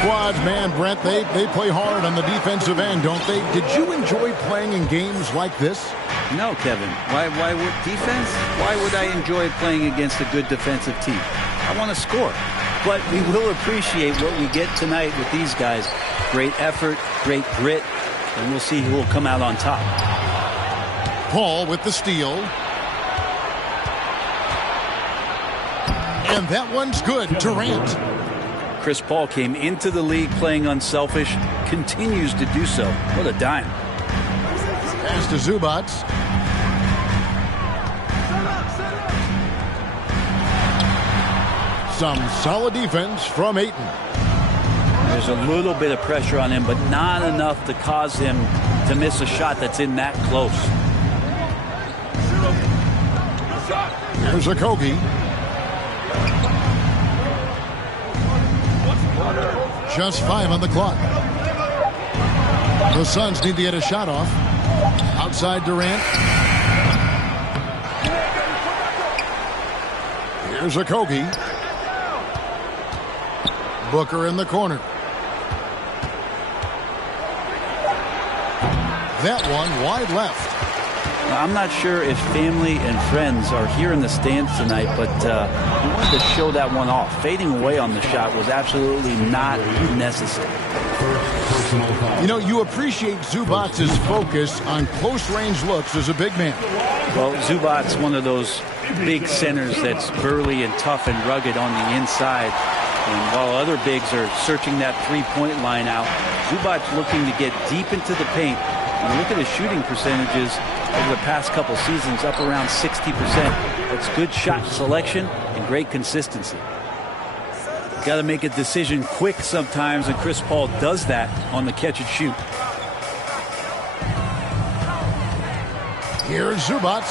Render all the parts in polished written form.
squads, man, Brent, they play hard on the defensive end, don't they? Did you enjoy playing in games like this? No, Kevin. Why would defense? Why would I enjoy playing against a good defensive team? I want to score. But we will appreciate what we get tonight with these guys. Great effort, great grit, and we'll see who will come out on top. Paul with the steal. And that one's good. Durant. Chris Paul came into the league playing unselfish, continues to do so. What a dime. Pass to Zubac. Some solid defense from Ayton. There's a little bit of pressure on him, but not enough to cause him to miss a shot that's in that close. Here's Okogie. Just 5 on the clock. The Suns need to get a shot off. Outside Durant. Here's Okogie. Booker in the corner. That one wide left. I'm not sure if family and friends are here in the stands tonight, but we wanted to show that one off. Fading away on the shot was absolutely not necessary. You know, you appreciate Zubac's focus on close-range looks as a big man. Well, Zubac's one of those big centers that's burly and tough and rugged on the inside. And while other bigs are searching that three-point line out, Zubac's looking to get deep into the paint. And look at his shooting percentages over the past couple seasons, up around 60%. That's good shot selection and great consistency. Got to make a decision quick sometimes, and Chris Paul does that on the catch and shoot. Here's Zubac.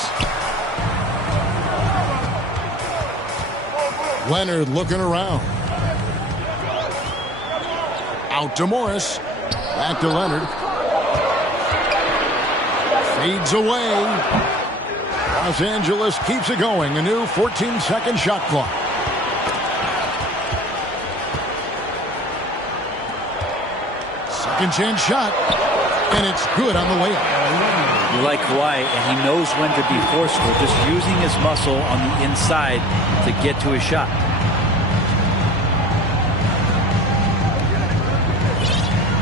Leonard looking around. Out to Morris. Back to Leonard. Fades away. Los Angeles keeps it going. A new 14-second shot clock. Second chance shot. And it's good on the way up. You like Kawhi, and he knows when to be forceful, just using his muscle on the inside to get to his shot.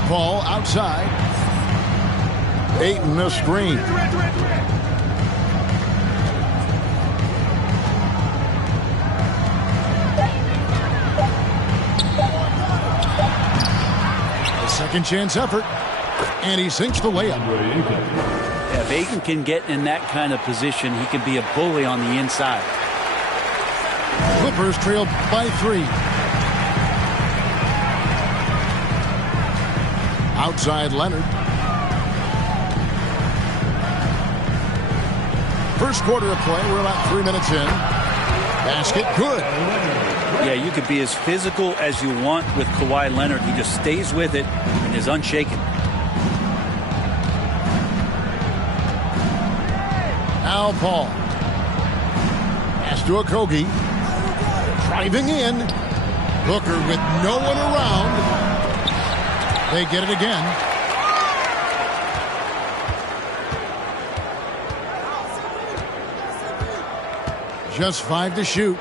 Paul outside. Ayton a screen. A second chance effort. And he sinks the layup. Yeah, if Ayton can get in that kind of position, he can be a bully on the inside. Clippers trailed by 3. Outside Leonard. First quarter of play. We're about 3 minutes in. Basket good. Yeah, you could be as physical as you want with Kawhi Leonard. He just stays with it and is unshaken. Now Paul. Pass to Okogie. Driving in. Booker with no one around. They get it again. Just 5 to shoot.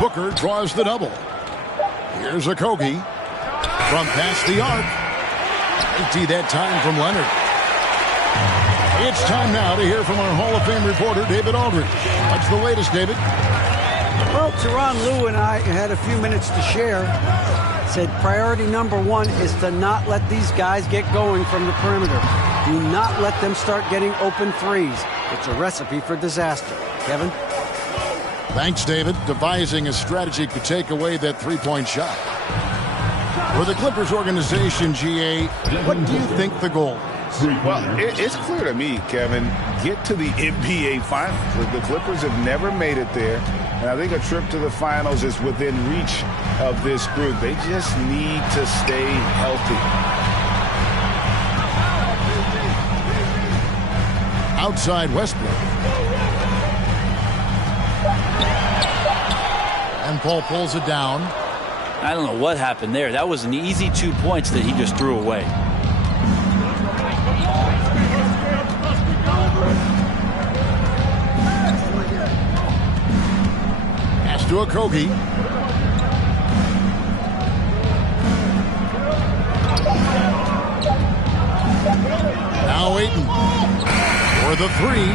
Booker draws the double. Here's Okogie. From past the arc. Empty that time from Leonard. It's time now to hear from our Hall of Fame reporter, David Aldridge. What's the latest, David? Well, Tyronn Lue and I had a few minutes to share. Said priority number 1 is to not let these guys get going from the perimeter. Do not let them start getting open threes. It's a recipe for disaster. Kevin? Thanks, David. Devising a strategy to take away that three-point shot. For the Clippers organization, GA, what do you think the goal is? Well, it's clear to me, Kevin, get to the NBA Finals. The Clippers have never made it there, and I think a trip to the Finals is within reach of this group. They just need to stay healthy. Outside Westbrook. And Paul pulls it down. I don't know what happened there. That was an easy 2 points that he just threw away. Pass to Okogie. Now Ayton for the three.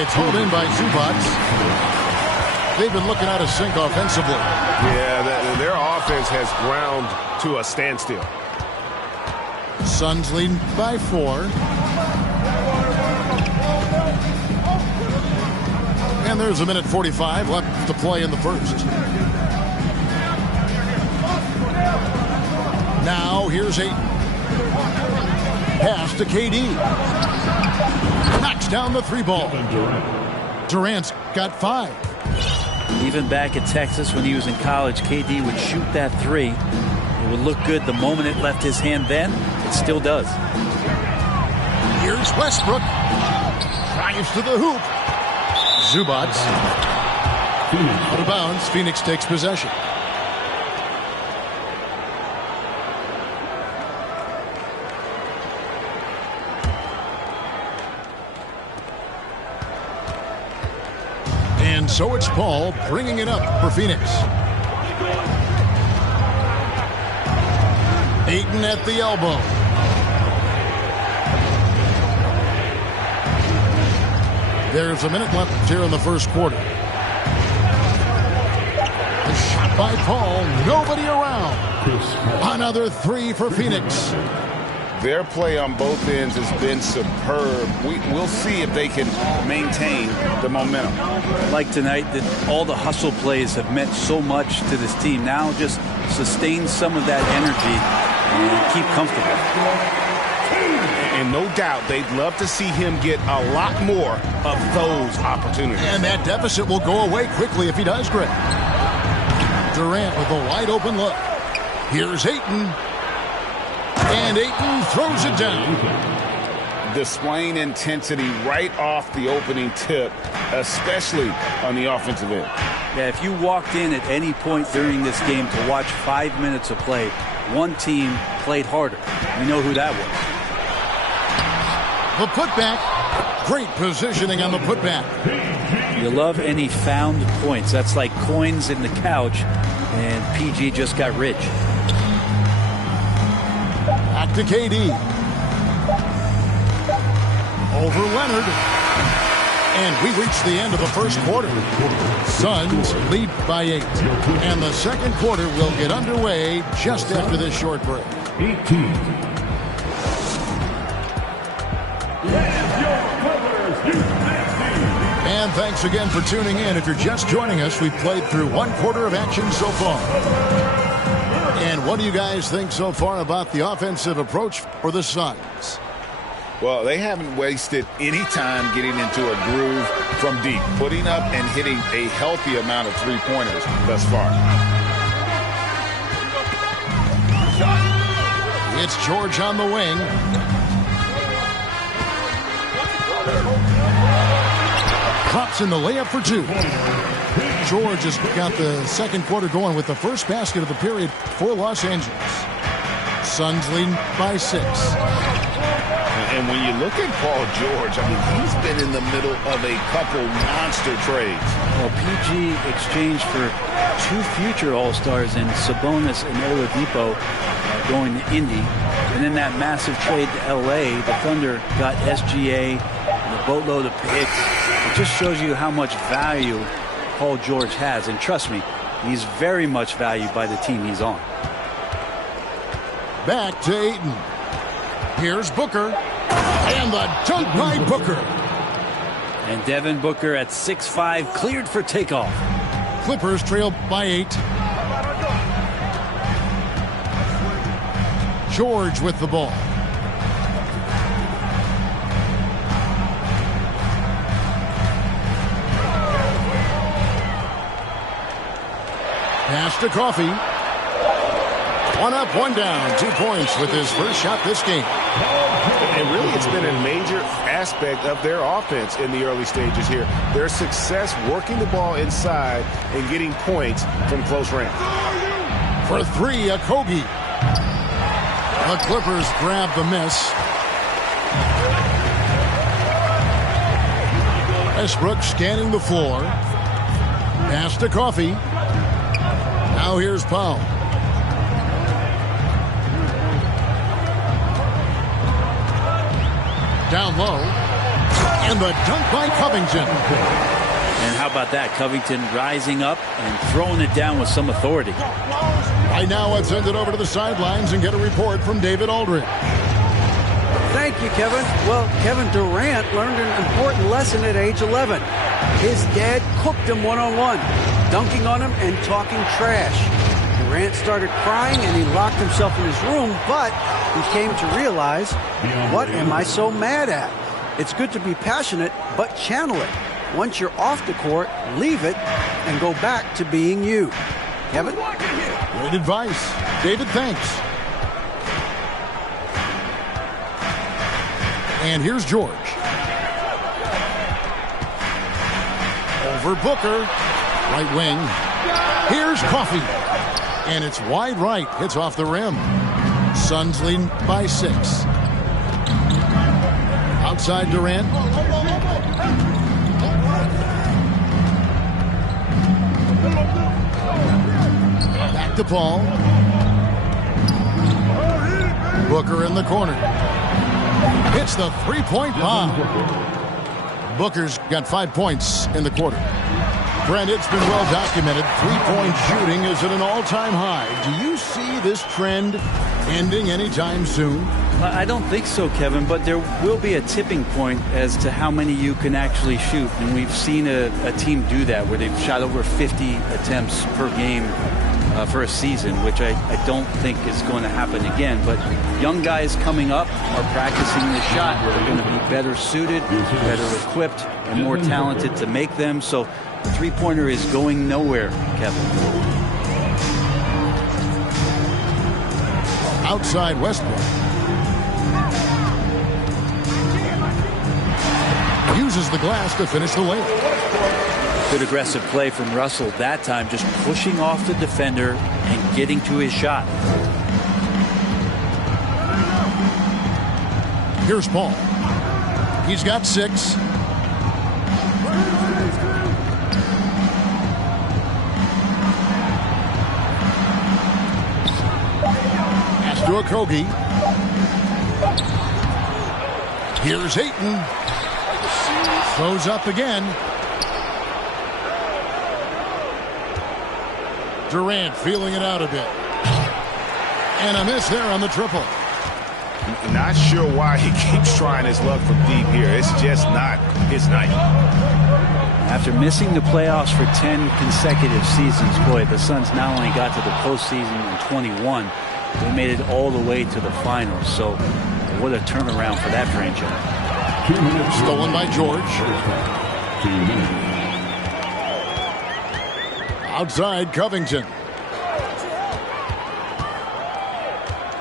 It's hauled in by Zubac. They've been looking out of sync offensively. Yeah, their offense has ground to a standstill. Suns leading by 4. And there's a minute 45 left to play in the first. Now here's Ayton. Pass to KD. Knocks down the 3 ball. Durant's got 5. Even back at Texas when he was in college, KD would shoot that 3. It would look good the moment it left his hand then. It still does. Here's Westbrook. Drives to the hoop. Zubac. Out of bounds. Phoenix takes possession. And so it's Paul bringing it up for Phoenix. Ayton at the elbow. There's a minute left here in the first quarter. The shot by Paul. Nobody around. Another 3 for Phoenix. Their play on both ends has been superb. We'll see if they can maintain the momentum. Like tonight, that all the hustle plays have meant so much to this team. Now just sustain some of that energy and keep comfortable. And no doubt they'd love to see him get a lot more of those opportunities. And that deficit will go away quickly if he does, Greg. Durant with a wide open look. Here's Ayton. And Ayton throws it down. Displaying intensity right off the opening tip, especially on the offensive end. Yeah, if you walked in at any point during this game to watch 5 minutes of play, one team played harder. We know who that was. The putback. Great positioning on the putback. You love any found points. That's like coins in the couch, and PG just got rich. Back to KD. Over Leonard. And we reach the end of the first quarter. Suns lead by 8. And the second quarter will get underway just after this short break. 18. And thanks again for tuning in. If you're just joining us, we've played through 1 quarter of action so far. And what do you guys think so far about the offensive approach for the Suns? Well, they haven't wasted any time getting into a groove from deep, putting up and hitting a healthy amount of three-pointers thus far. It's George on the wing. Drops in the layup for 2. George has got the second quarter going with the first basket of the period for Los Angeles. Suns leading by 6. And when you look at Paul George, I mean, he's been in the middle of a couple monster trades. Well, PG exchanged for 2 future All-Stars in Sabonis and Oladipo going to Indy. And in that massive trade to L.A., the Thunder got SGA and a boatload of picks. It just shows you how much value Paul George has. And trust me, he's very much valued by the team he's on. Back to Ayton. Here's Booker. And the dunk by Booker. And Devin Booker at 6'5", cleared for takeoff. Clippers trail by 8. George with the ball. Pass to Coffee. 1 up, 1 down. 2 points with his first shot this game. And really, it's been a major aspect of their offense in the early stages here. Their success working the ball inside and getting points from close range. For three, Okogie. The Clippers grab the miss. Westbrook scanning the floor. Pass to Coffey. Now here's Powell. Down low. And the dunk by Covington. And how about that? Covington rising up and throwing it down with some authority. Right now, let's send it over to the sidelines and get a report from David Aldridge. Thank you, Kevin. Well, Kevin Durant learned an important lesson at age 11. His dad cooked him one-on-one, dunking on him and talking trash. Durant started crying and he locked himself in his room, but he came to realize, what am I so mad at? It's good to be passionate, but channel it. Once you're off the court, leave it and go back to being you. Kevin? Great advice. David, thanks. And here's George. Over Booker. Right wing. Here's Coffey. And it's wide right. Hits off the rim. Suns lead by 6. Outside Durant. Back to Paul. Booker in the corner. Hits the three-point bomb. Booker's got 5 points in the quarter. Brent, it's been well documented. Three-point shooting is at an all-time high. Do you see this trend ending anytime soon? I don't think so, Kevin, but there will be a tipping point as to how many you can actually shoot. And we've seen a team do that where they've shot over 50 attempts per game for a season, which I don't think is going to happen again. But young guys coming up are practicing the shot. They're going to be better suited, better equipped, and more talented to make them. So the three-pointer is going nowhere, Kevin. Outside Westbrook. Uses the glass to finish the layup. Good aggressive play from Russell that time, just pushing off the defender and getting to his shot. Here's Paul. He's got 6. Pass to Okogie. Here's Ayton. Throws up again. Durant feeling it out a bit. And a miss there on the triple. Not sure why he keeps trying his luck from deep here. It's just not his night. After missing the playoffs for 10 consecutive seasons, boy, the Suns not only got to the postseason in 21, they made it all the way to the finals. So what a turnaround for that franchise. Stolen by George. Outside Covington.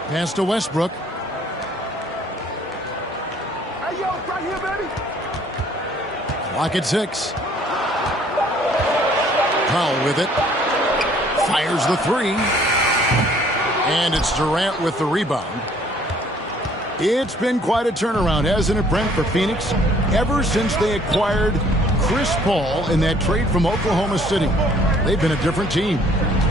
Pass to Westbrook. Clock at 6. Powell with it. Fires the 3. And it's Durant with the rebound. It's been quite a turnaround, hasn't it, Brent, for Phoenix? Ever since they acquired Chris Paul in that trade from Oklahoma City, they've been a different team.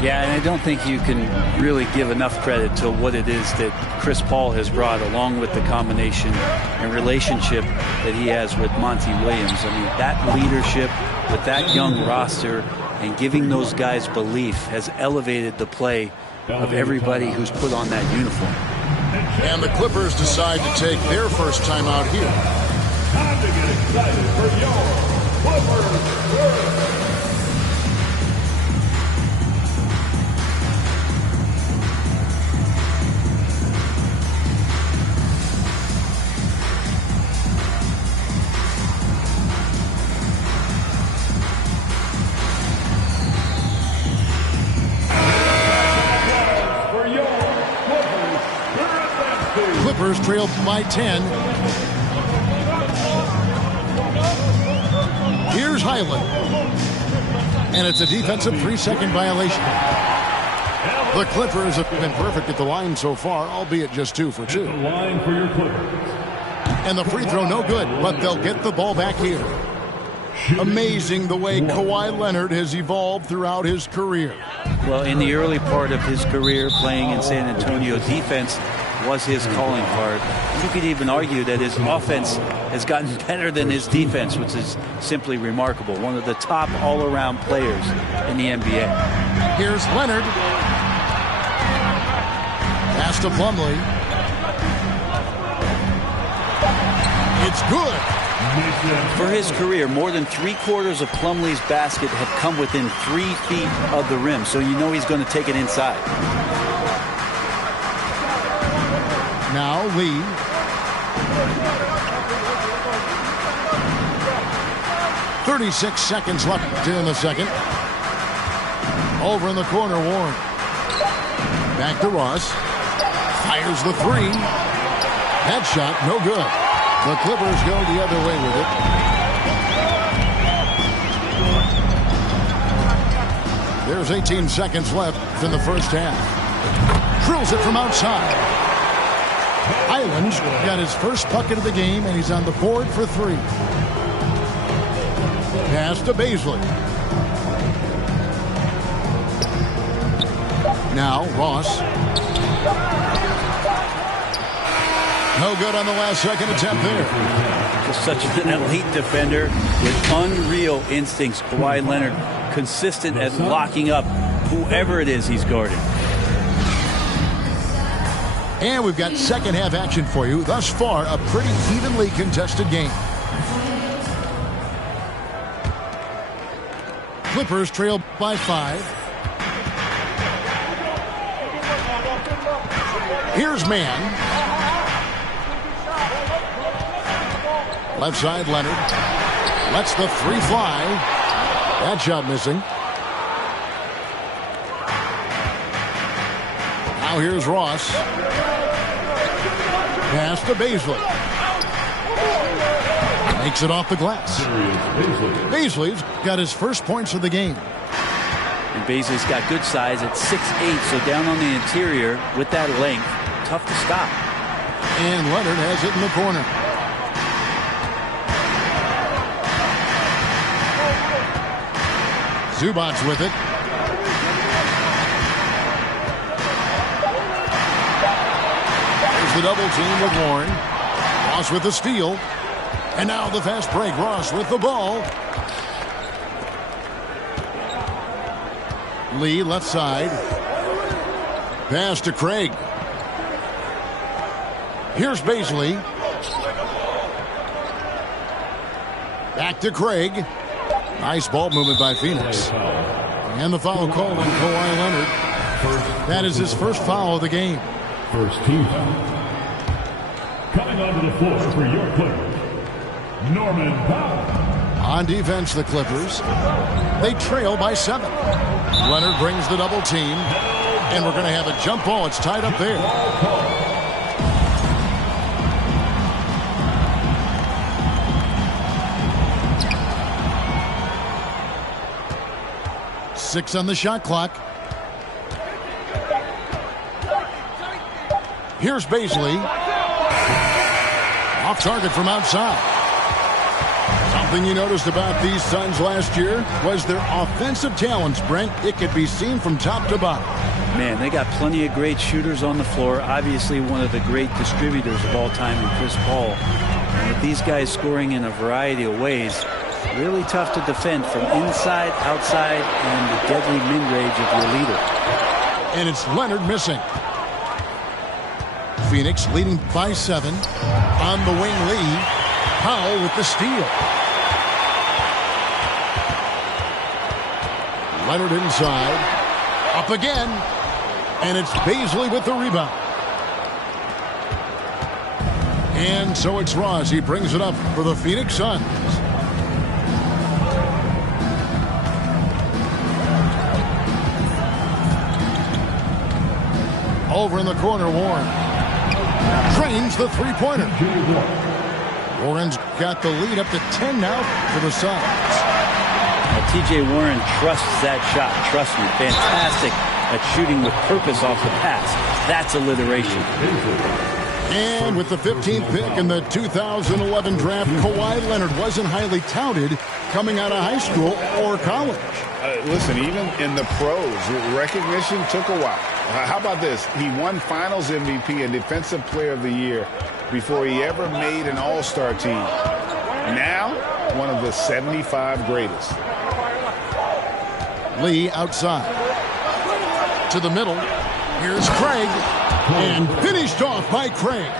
Yeah, and I don't think you can really give enough credit to what it is that Chris Paul has brought, along with the combination and relationship that he has with Monty Williams. I mean, that leadership with that young roster and giving those guys belief has elevated the play of everybody who's put on that uniform. And the Clippers decide to take their first time out here. Time to get excited for your Clippers. Clippers trail by 10. Here's Highland. And it's a defensive 3-second violation. The Clippers have been perfect at the line so far, albeit just 2 for 2. The line for your Clippers. And the free throw no good, but they'll get the ball back here. Amazing the way Kawhi Leonard has evolved throughout his career. Well, in the early part of his career playing in San Antonio, defense was his calling card. You could even argue that his offense has gotten better than his defense, which is simply remarkable. One of the top all-around players in the NBA. Here's Leonard. Pass to Plumlee. It's good. For his career, more than 3/4 of Plumlee's basket have come within 3 feet of the rim, so you know he's going to take it inside. Now Lee. "36 seconds left in the second. Over in the corner, Warren. Back to Ross. Fires the 3. That shot, no good. The Clippers go the other way with it. There's 18 seconds left in the first half. Drills it from outside. Islands got his first bucket of the game, and he's on the board for 3. Pass to Bazley. Now Ross. No good on the last second attempt there. Just such an elite defender with unreal instincts. Kawhi Leonard, consistent at locking up whoever it is he's guarding. And we've got second half action for you. Thus far, a pretty evenly contested game. Clippers trail by 5. Here's Mann. Left side, Leonard. Lets the 3 fly. That shot missing. Now here's Ross. Pass to Bazley. Makes it off the glass. Bazley's got his first points of the game. And Bazley's got good size at 6'8", so down on the interior with that length, tough to stop. And Leonard has it in the corner. Zubac with it. There's the double team with Warren. Ross with the steal. And now the fast break. Ross with the ball. Lee left side. Pass to Craig. Here's Bazley. Back to Craig. Nice ball movement by Phoenix. And the foul called on Kawhi Leonard. That is his first foul of the game. First team foul. Coming onto the floor for your Clippers, Norman Powell. On defense, the Clippers. They trail by 7. Leonard brings the double team. And we're going to have a jump ball. It's tied up there. 6 on the shot clock. Here's Bazley. Off target from outside. Something you noticed about these Suns last year was their offensive talents, Brent. It could be seen from top to bottom. Man, they got plenty of great shooters on the floor. Obviously, one of the great distributors of all time in Chris Paul. And with these guys scoring in a variety of ways, really tough to defend from inside, outside, and the deadly mid-range of your leader. And it's Leonard missing. Phoenix leading by 7. On the wing, Lee. Powell with the steal. Leonard inside. Up again. And it's Bazley with the rebound. And so it's Ross. He brings it up for the Phoenix Suns. Over in the corner, Warren. Trains the three-pointer. Warren's got the lead up to 10 now for the Suns. T.J. Warren trusts that shot. Trust me. Fantastic at shooting with purpose off the pass. That's alliteration. And with the 15th pick in the 2011 draft, Kawhi Leonard wasn't highly touted coming out of high school or college. Listen, even in the pros, recognition took a while. How about this? He won Finals MVP and Defensive Player of the Year before he ever made an All-Star team. Now, one of the 75 greatest. Lee outside. To the middle. Here's Craig. And finished off by Craig.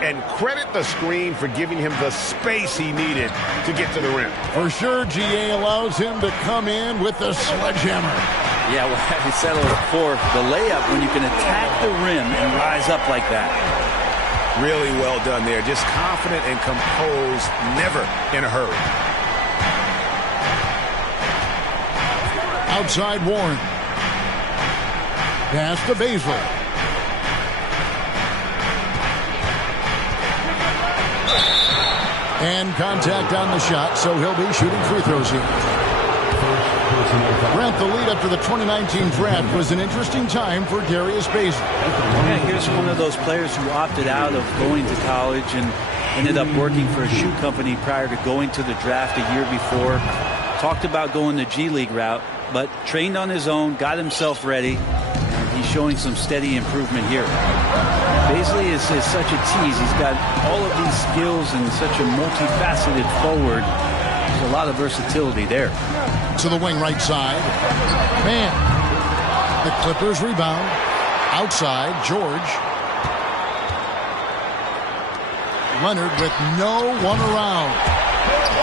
And credit the screen for giving him the space he needed to get to the rim. For sure, GA allows him to come in with the sledgehammer. Yeah, well, we said it before, the layup, when you can attack the rim and rise up like that. Really well done there. Just confident and composed, never in a hurry. Outside Warren. Pass to Baisley. And contact on the shot, so he'll be shooting free throws here. Brent, the lead up to the 2019 draft was an interesting time for Darius Baisley. Yeah, here's one of those players who opted out of going to college and ended up working for a shoe company prior to going to the draft a year before. Talked about going the G League route, but trained on his own, got himself ready, and he's showing some steady improvement here. Baisley is such a tease. He's got all of these skills and such a multifaceted forward. There's a lot of versatility there. To the wing right side. Man. The Clippers rebound. Outside, George. Leonard with no one around.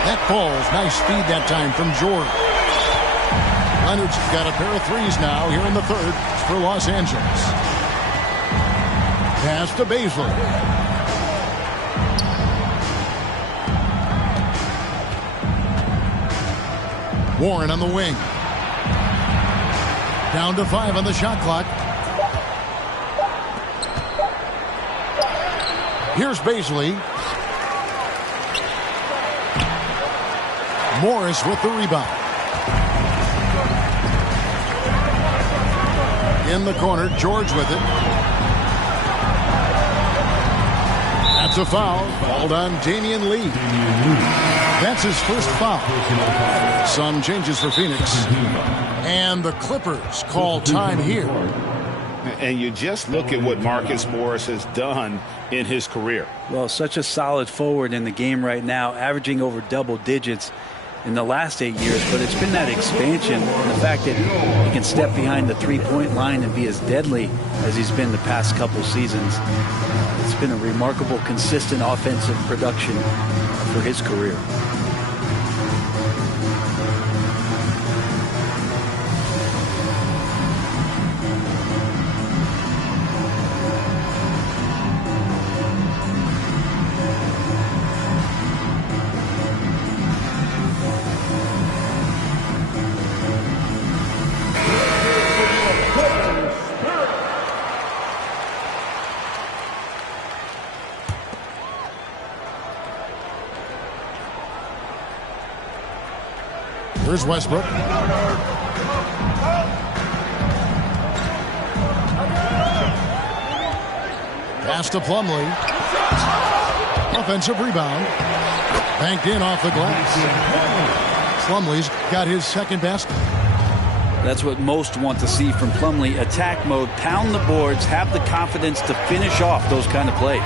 That falls. Nice speed that time from George. Leonard's got a pair of threes now here in the third for Los Angeles. Pass to Baisley. Warren on the wing. Down to 5 on the shot clock. Here's Baisley. Morris with the rebound. In the corner, George with it. That's a foul called on Damian Lee. That's his first foul. Some changes for Phoenix. And the Clippers call time here. And you just look at what Marcus Morris has done in his career. Well, such a solid forward in the game right now, averaging over double digits in the last 8 years, but it's been that expansion and the fact that he can step behind the three-point line and be as deadly as he's been the past couple seasons. It's been a remarkable, consistent offensive production for his career. Here's Westbrook. Pass to Plumlee. Offensive rebound. Banked in off the glass. Plumlee's got his second basket. That's what most want to see from Plumlee. Attack mode, pound the boards, have the confidence to finish off those kind of plays.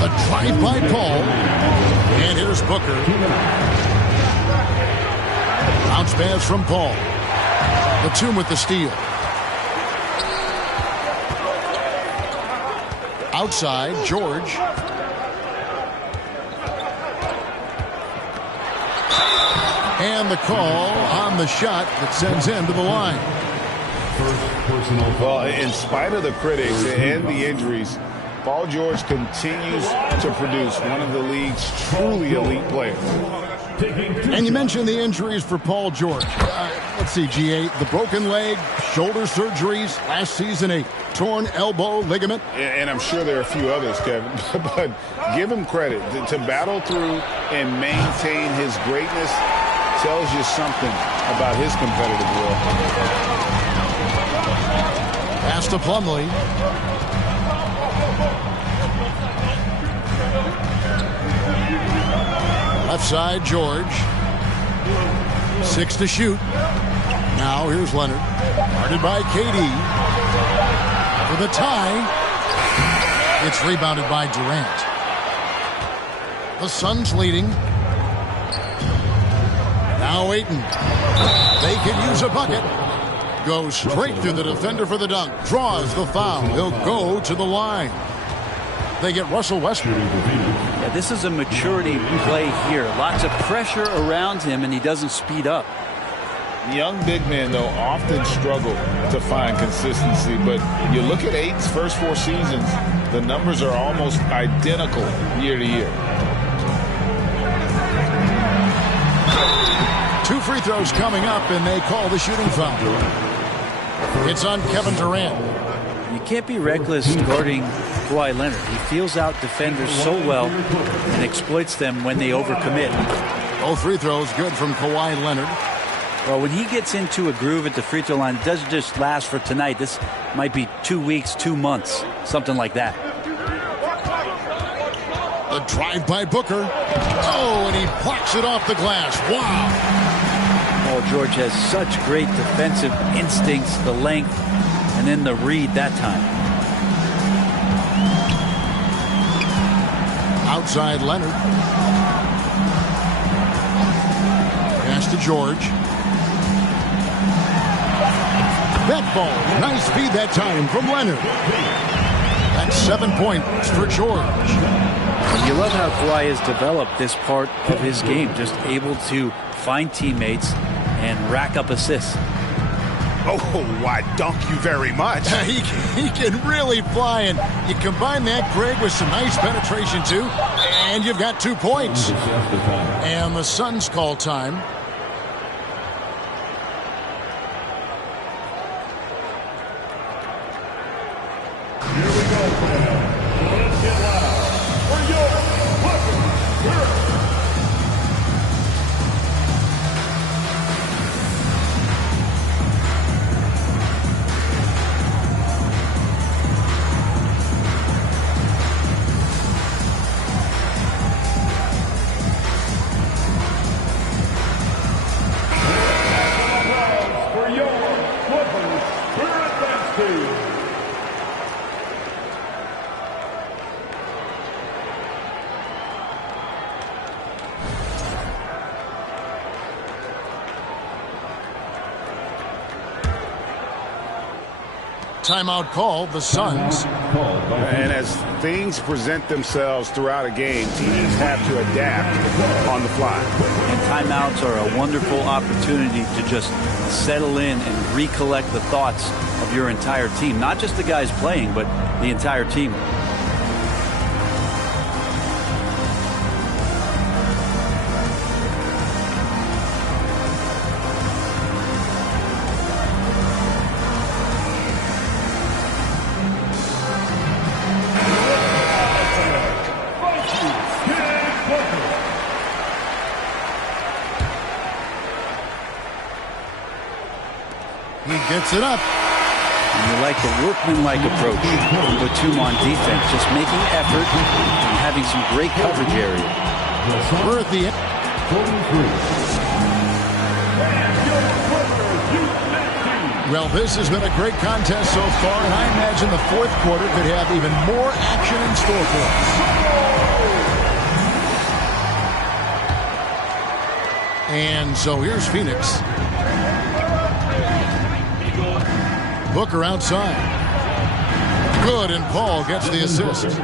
The drive by Paul. And here's Booker. Bounce pass from Paul. Batum with the steal. Outside, George. And the call on the shot that sends him to the line. Well, in spite of the critics and the injuries, Paul George continues to produce one of the league's truly elite players. And you mentioned the injuries for Paul George. Let's see, GA, the broken leg, shoulder surgeries, last season a torn elbow ligament. And I'm sure there are a few others, Kevin, but give him credit. To battle through and maintain his greatness tells you something about his competitive will. Pass to Plumlee. Left side, George. 6 to shoot. Now here's Leonard. Guarded by KD. For the tie. It's rebounded by Durant. The Suns leading. Now Ayton. They can use a bucket. Goes straight through the defender for the dunk. Draws the foul. He'll go to the line. They get Russell Westbrook. Yeah, this is a maturity play here. Lots of pressure around him, and he doesn't speed up. Young big men, though, often struggle to find consistency. But you look at Ayton's first 4 seasons, the numbers are almost identical year to year. 2 free throws coming up, and they call the shooting foul. It's on Kevin Durant. You can't be reckless guarding Kawhi Leonard. He feels out defenders so well and exploits them when they overcommit. Both free throws good from Kawhi Leonard. Well, when he gets into a groove at the free throw line, it doesn't just last for tonight. This might be 2 weeks, 2 months, something like that. The drive by Booker. Oh, and he blocks it off the glass. Wow. Paul George has such great defensive instincts, the length, and then the read that time. Outside Leonard. Pass to George. That ball. Nice feed that time from Leonard. That's 7 points for George. You love how Kawhi has developed this part of his game, just able to find teammates and rack up assists. Oh, why, dunk you very much. He can really fly, and you combine that, Greg, with some nice penetration, too, and you've got 2 points. And the Suns call time. Here we go, fans. Let's get loud for your Clippers. For your Clippers, Spirit Dynasty. Timeout call, the Suns. And as things present themselves throughout a game, teams have to adapt on the fly. And timeouts are a wonderful opportunity to just settle in and recollect the thoughts of your entire team. Not just the guys playing, but the entire team. He gets it up. And you like the workmanlike approach from Batum on defense, just making effort and having some great coverage area. We're at the end. 43. Well, this has been a great contest so far, and I imagine the fourth quarter could have even more action in store for us. And so here's Phoenix. Booker outside. Good, and Paul gets the assist.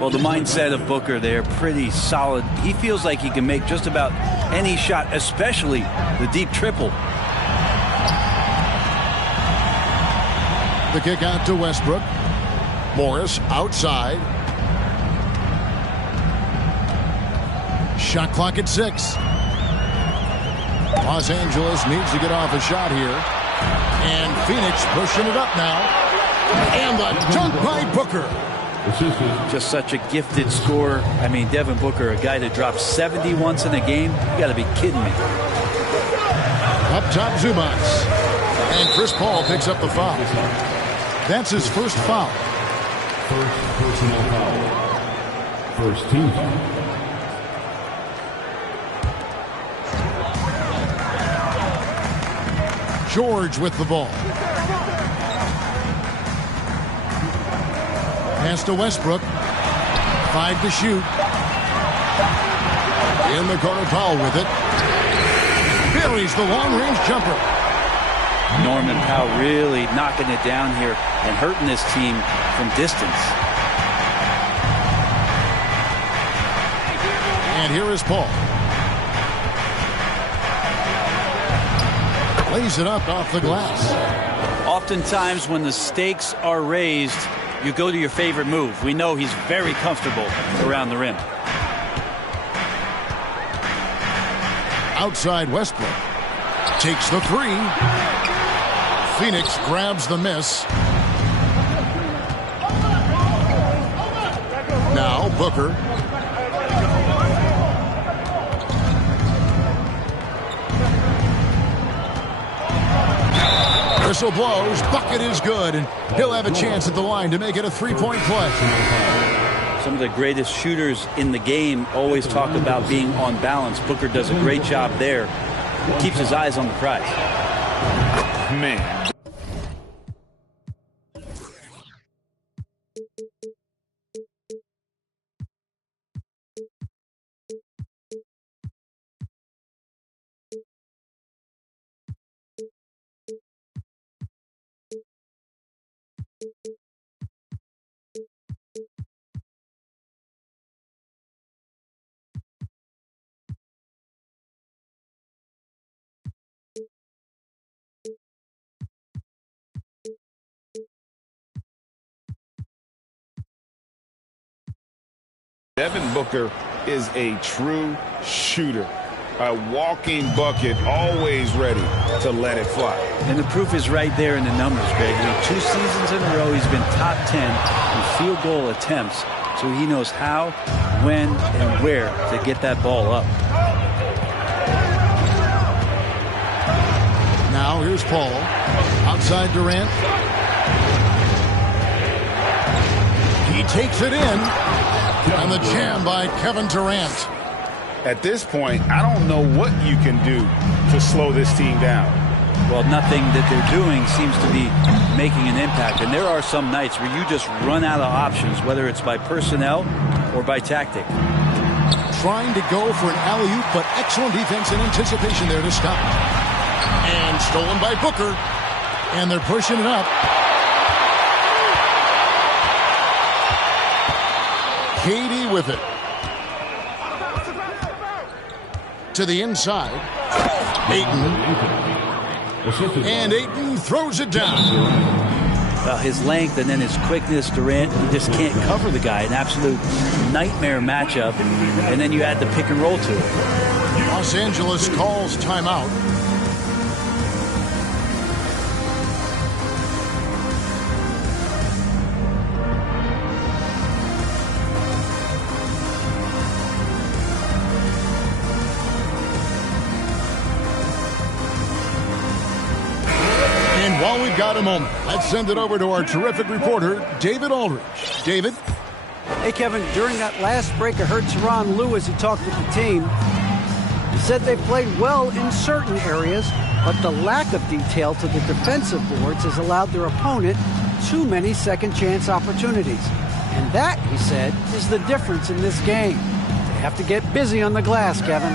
Well, the mindset of Booker there, pretty solid. He feels like he can make just about any shot, especially the deep triple. The kick out to Westbrook. Morris outside. Shot clock at 6. Los Angeles needs to get off a shot here. And Phoenix pushing it up now. And the dunk by Booker. Just such a gifted scorer. I mean, Devin Booker, a guy that drops 70 once in a game. You got to be kidding me. Up top, Zubac. And Chris Paul picks up the foul. That's his first foul. First personal foul. First team foul. George with the ball. Pass to Westbrook. 5 to shoot. In the corner, Powell with it. Buries the long-range jumper. Norman Powell really knocking it down here and hurting this team from distance. And here is Paul. Lays it up off the glass. Oftentimes when the stakes are raised, you go to your favorite move. We know he's very comfortable around the rim. Outside Westbrook. Takes the 3. Phoenix grabs the miss. Now Booker. Whistle blows. Bucket is good, and he'll have a chance at the line to make it a 3-point play. Some of the greatest shooters in the game always talk about being on balance. Booker does a great job there. Keeps his eyes on the prize. Man. Devin Booker is a true shooter. A walking bucket, always ready to let it fly. And the proof is right there in the numbers, Greg. I mean, 2 seasons in a row, he's been top 10 in field goal attempts. So he knows how, when, and where to get that ball up. Now here's Paul. Outside Durant. He takes it in. And the jam by Kevin Durant. At this point, I don't know what you can do to slow this team down. Well, nothing that they're doing seems to be making an impact. And there are some nights where you just run out of options, whether it's by personnel or by tactic. Trying to go for an alley-oop, but excellent defense and anticipation there to stop. And stolen by Booker. And they're pushing it up. Katie with it. To the inside. Ayton. And Ayton throws it down. Well, his length and then his quickness, Durant, he just can't cover the guy. An absolute nightmare matchup. And then you add the pick and roll to it. Los Angeles calls timeout. While we've got a moment, let's send it over to our terrific reporter, David Aldridge. David? Hey, Kevin, during that last break, I heard Tyronn Lue as he talked with the team. He said they played well in certain areas, but the lack of detail to the defensive boards has allowed their opponent too many second-chance opportunities. And that, he said, is the difference in this game. They have to get busy on the glass, Kevin.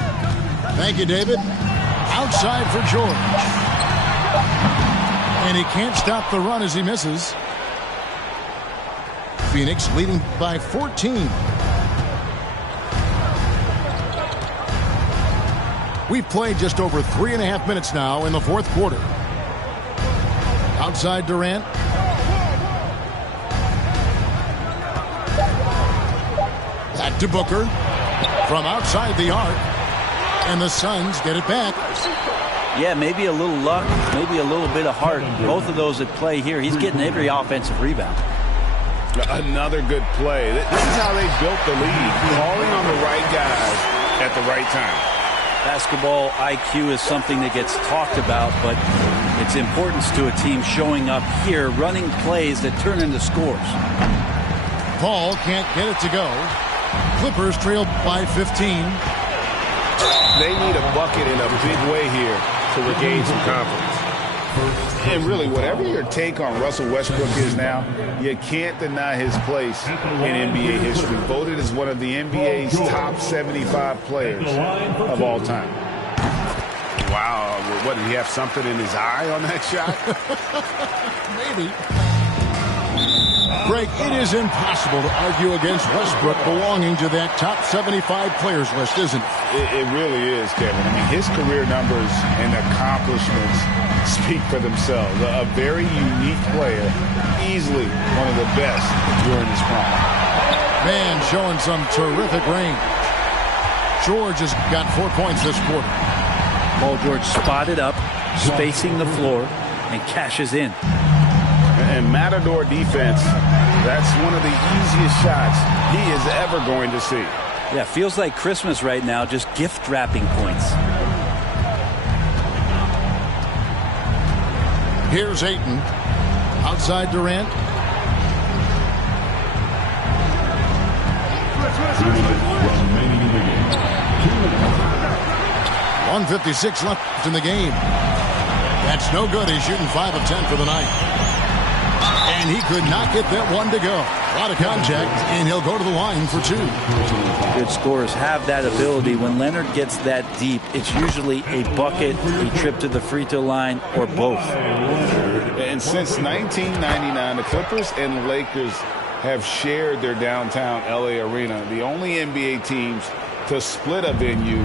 Thank you, David. Outside for George. And he can't stop the run as he misses. Phoenix leading by 14. We've played just over 3.5 minutes now in the fourth quarter. Outside Durant. Back to Booker. From outside the arc. And the Suns get it back. Yeah, maybe a little luck, maybe a little bit of heart. Both of those at play here. He's getting every offensive rebound. Another good play. This is how they built the lead. Calling on the right guys at the right time. Basketball IQ is something that gets talked about, but its importance to a team showing up here, running plays that turn into scores. Paul can't get it to go. Clippers trail by 15. They need a bucket in a big way here to regain some confidence. And really, whatever your take on Russell Westbrook is now, you can't deny his place in NBA history. Voted as one of the NBA's top 75 players of all time. Wow, what, did he have something in his eye on that shot? Maybe. Greg, it is impossible to argue against Westbrook belonging to that top 75 players list, isn't it? It really is, Kevin. I mean, his career numbers and accomplishments speak for themselves. A very unique player, easily one of the best during his prime. Man showing some terrific range. George has got 4 points this quarter. Paul George spotted up, spacing the floor, and cashes in. And Matador defense, that's one of the easiest shots he is ever going to see. Yeah, feels like Christmas right now, just gift wrapping points. Here's Ayton. Outside Durant. Remaining in the game. 1:56 left in the game. That's no good. He's shooting 5 of 10 for the night. And he could not get that one to go. A lot of contact, and he'll go to the line for 2. Good scorers have that ability. When Leonard gets that deep, it's usually a bucket, a trip to the free throw line, or both. And since 1999, the Clippers and Lakers have shared their downtown LA arena, the only NBA teams to split a venue,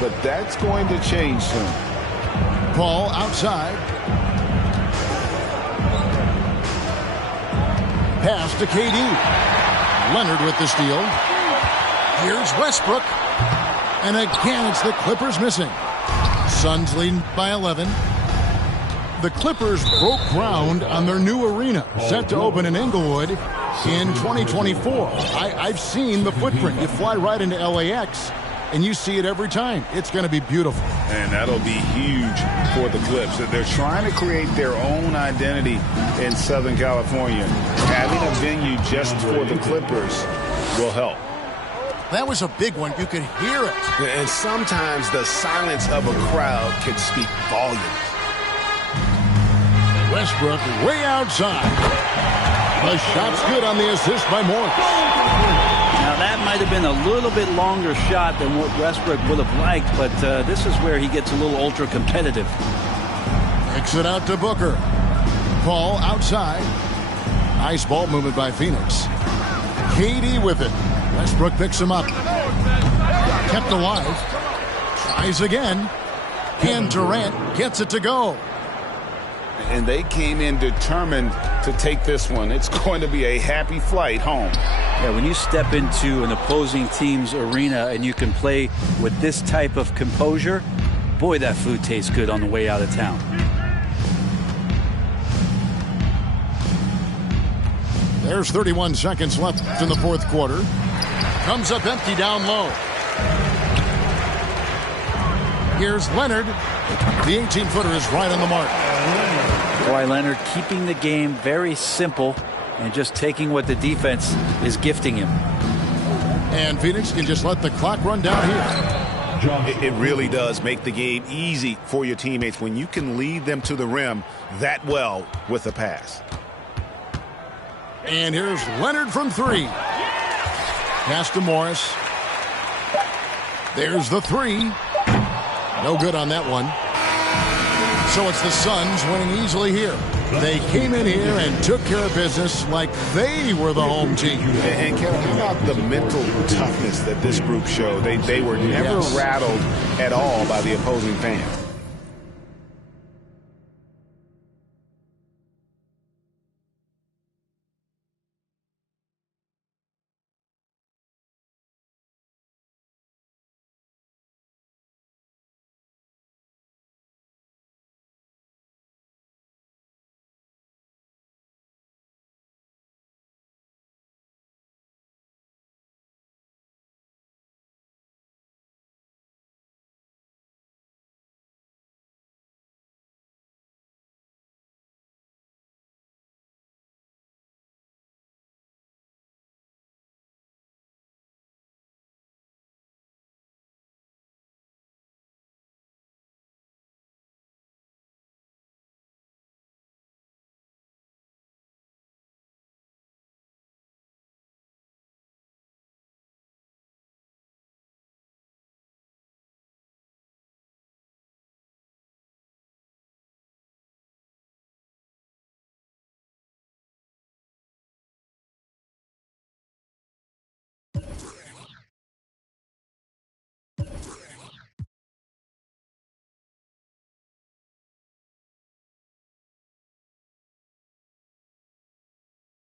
but that's going to change soon. Paul outside. Pass to KD. Leonard with the steal. Here's Westbrook. And again, it's the Clippers missing. Suns leading by 11. The Clippers broke ground on their new arena, set to open in Inglewood in 2024. I've seen the footprint. You fly right into LAX, and you see it every time. It's going to be beautiful. And that'll be huge for the Clips. They're trying to create their own identity in Southern California. Having a venue just for the Clippers will help. That was a big one. You could hear it. And sometimes the silence of a crowd can speak volumes. Westbrook way outside. The shot's good on the assist by Morris. Now that might have been a little bit longer shot than what Westbrook would have liked, but this is where he gets a little ultra competitive. Kicks it out to Booker. Paul outside. Nice ball movement by Phoenix. KD with it. Westbrook picks him up. Kept alive. Tries again. And Durant gets it to go. And they came in determined to take this one. It's going to be a happy flight home. Yeah, when you step into an opposing team's arena and you can play with this type of composure, boy, that food tastes good on the way out of town. There's 31 seconds left in the fourth quarter. Comes up empty down low. Here's Leonard. The 18-footer is right on the mark. Kawhi Leonard keeping the game very simple and just taking what the defense is gifting him. And Phoenix can just let the clock run down here. It really does make the game easy for your teammates when you can lead them to the rim that well with a pass. And here's Leonard from 3. Pass to Morris. There's the 3. No good on that one. So it's the Suns winning easily here. They came in here and took care of business like they were the home team. And Kevin, how about the mental toughness that this group showed? They were never rattled at all by the opposing fans.